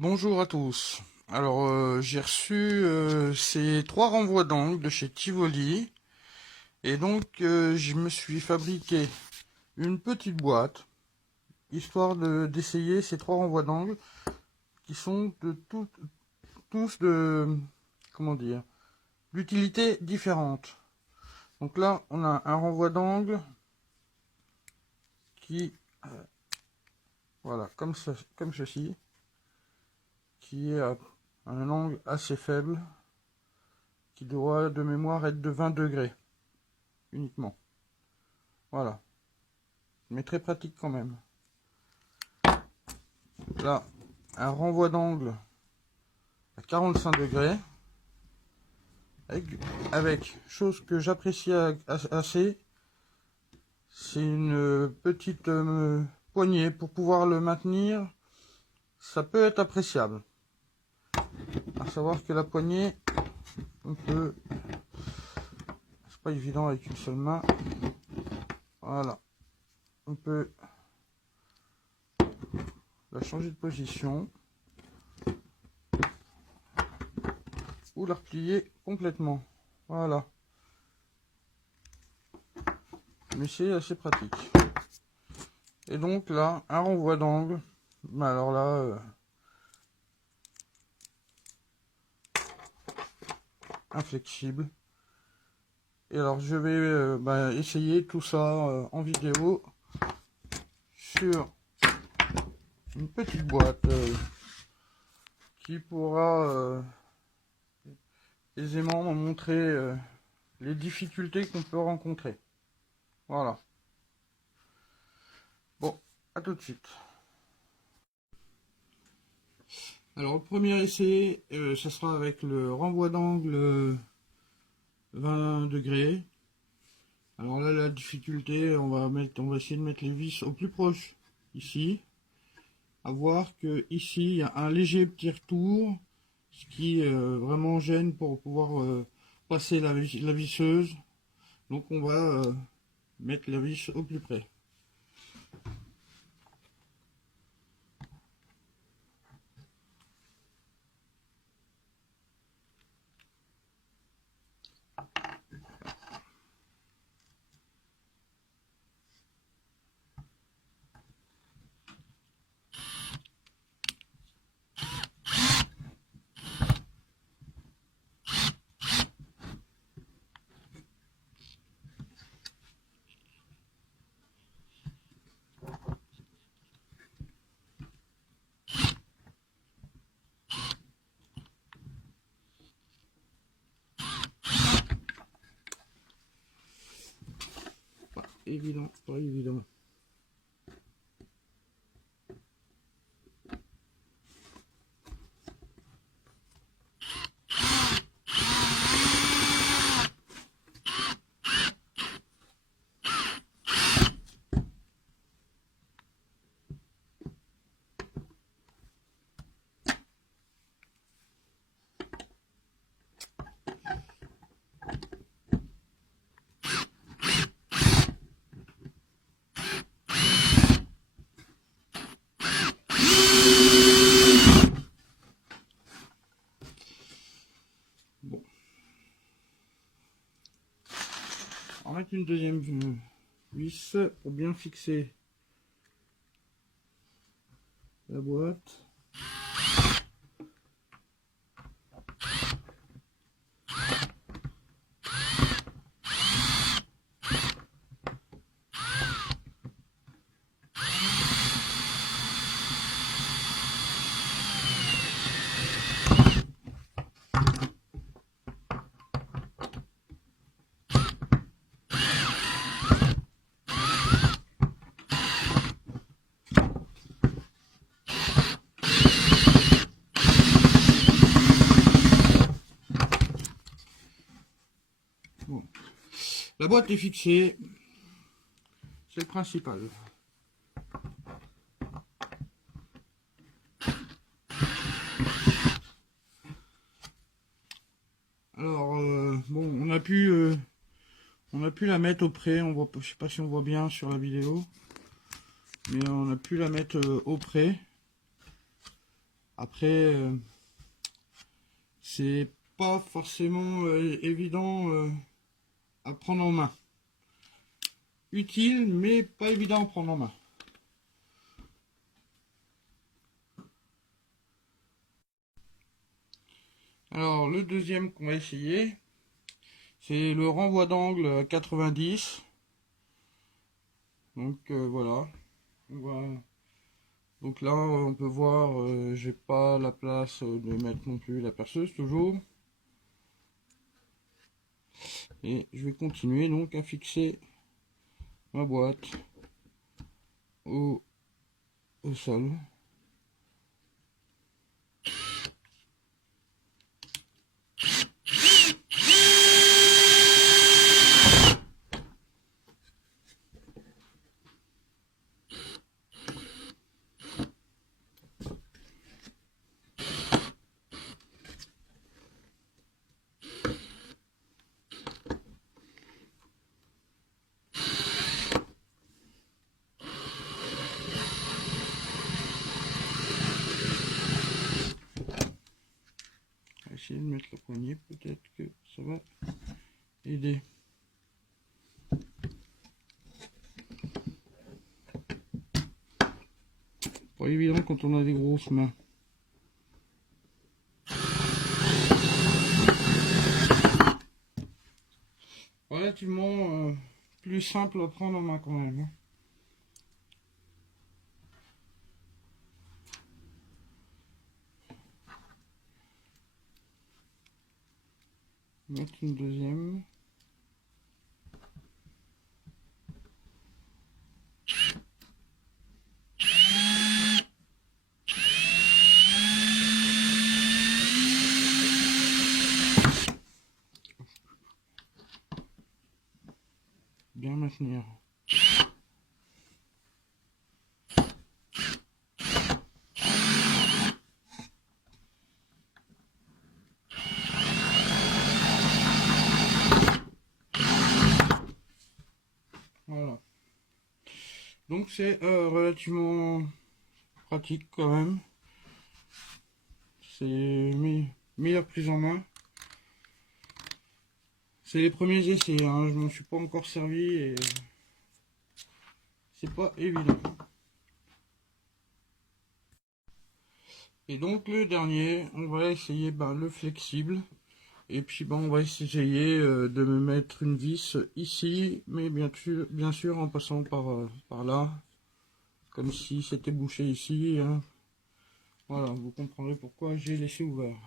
Bonjour à tous. Alors, j'ai reçu ces 3 renvois d'angles de chez Tivoli. Et donc, je me suis fabriqué une petite boîte, histoire d'essayer ces 3 renvois d'angles qui sont tous de, comment dire, d'utilité différente. Donc là, on a un renvoi d'angle qui, voilà, comme ceci, qui est à un angle assez faible, qui doit de mémoire être de 20 degrés uniquement. Voilà, mais très pratique quand même. Là, un renvoi d'angle à 45 degrés, avec chose que j'apprécie assez, c'est une petite poignée pour pouvoir le maintenir. Ça peut être appréciable. À savoir que la poignée, on peut, c'est pas évident avec une seule main. Voilà, on peut la changer de position ou la replier complètement. Voilà, mais c'est assez pratique. Et donc là, un renvoi d'angle. Mais alors là, inflexible. Et alors je vais essayer tout ça en vidéo sur une petite boîte qui pourra aisément me montrer les difficultés qu'on peut rencontrer. Voilà. Bon, à tout de suite. Alors le premier essai, ça sera avec le renvoi d'angle 20 degrés. Alors là, la difficulté, on va essayer de mettre les vis au plus proche ici. À voir que ici, il y a un léger petit retour, ce qui vraiment gêne pour pouvoir passer la visseuse. Donc on va mettre la vis au plus près. Pas évident, pas évident. Bon. On va mettre une deuxième vis pour bien fixer la boîte. Bon. La boîte est fixée, c'est le principal. Alors bon, on a pu la mettre au près. On voit, je sais pas si on voit bien sur la vidéo, mais on a pu la mettre au près. Après, c'est pas forcément évident à prendre en main. Utile, mais pas évident à prendre en main. Alors, le deuxième qu'on va essayer, c'est le renvoi d'angle 90. Donc voilà. Donc là, on peut voir, j'ai pas la place de mettre non plus la perceuse toujours. Et je vais continuer donc à fixer ma boîte au sol. Essayer de mettre la poignée, peut-être que ça va aider. Pas évident quand on a des grosses mains. Relativement plus simple à prendre en main quand même. Mettre une deuxième. Bien maintenir. Voilà. Donc c'est relativement pratique quand même. C'est meilleure prise en main. C'est les premiers essais, hein. Je m'en suis pas encore servi et c'est pas évident. Et donc le dernier, on va essayer le flexible. Et puis on va essayer de me mettre une vis ici, mais bien sûr en passant par là, comme si c'était bouché ici, hein. Voilà, vous comprendrez pourquoi j'ai laissé ouvert.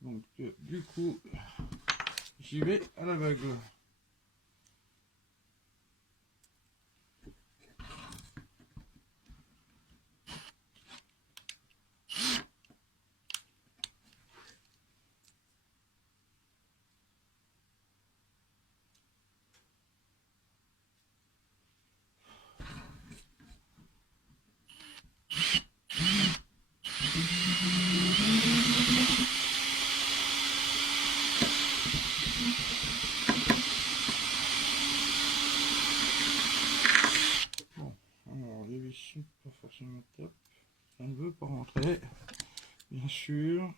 Donc du coup, j'y vais à l'aveugle. Bon, alors les vis sont pas forcément top. Ça ne veut pas rentrer, bien sûr.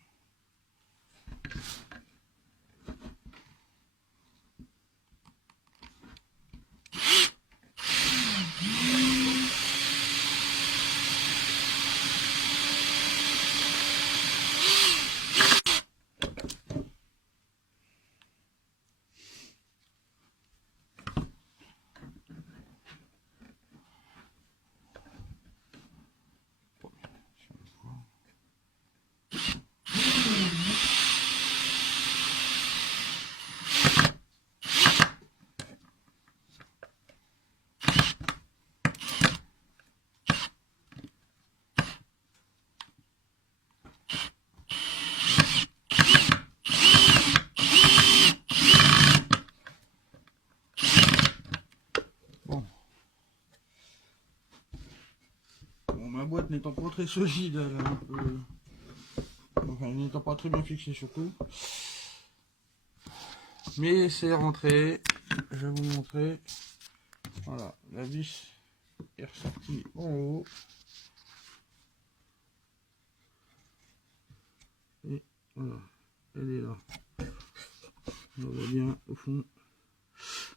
Bon, ma boîte n'étant pas très solide, elle est un peu... Enfin, n'étant pas très bien fixée surtout. Mais c'est rentré. je vais vous montrer. Voilà, la vis est ressortie en haut. Et voilà, elle est là. On la voit bien au fond.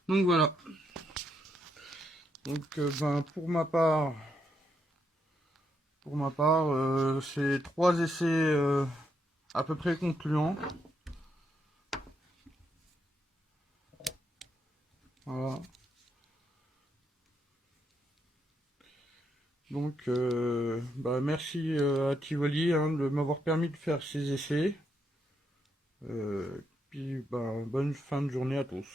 Donc voilà. Donc ben, pour ma part, c'est 3 essais à peu près concluants. Voilà. Donc, bah, merci à Tivoli hein, de m'avoir permis de faire ces essais. Puis, bah, bonne fin de journée à tous.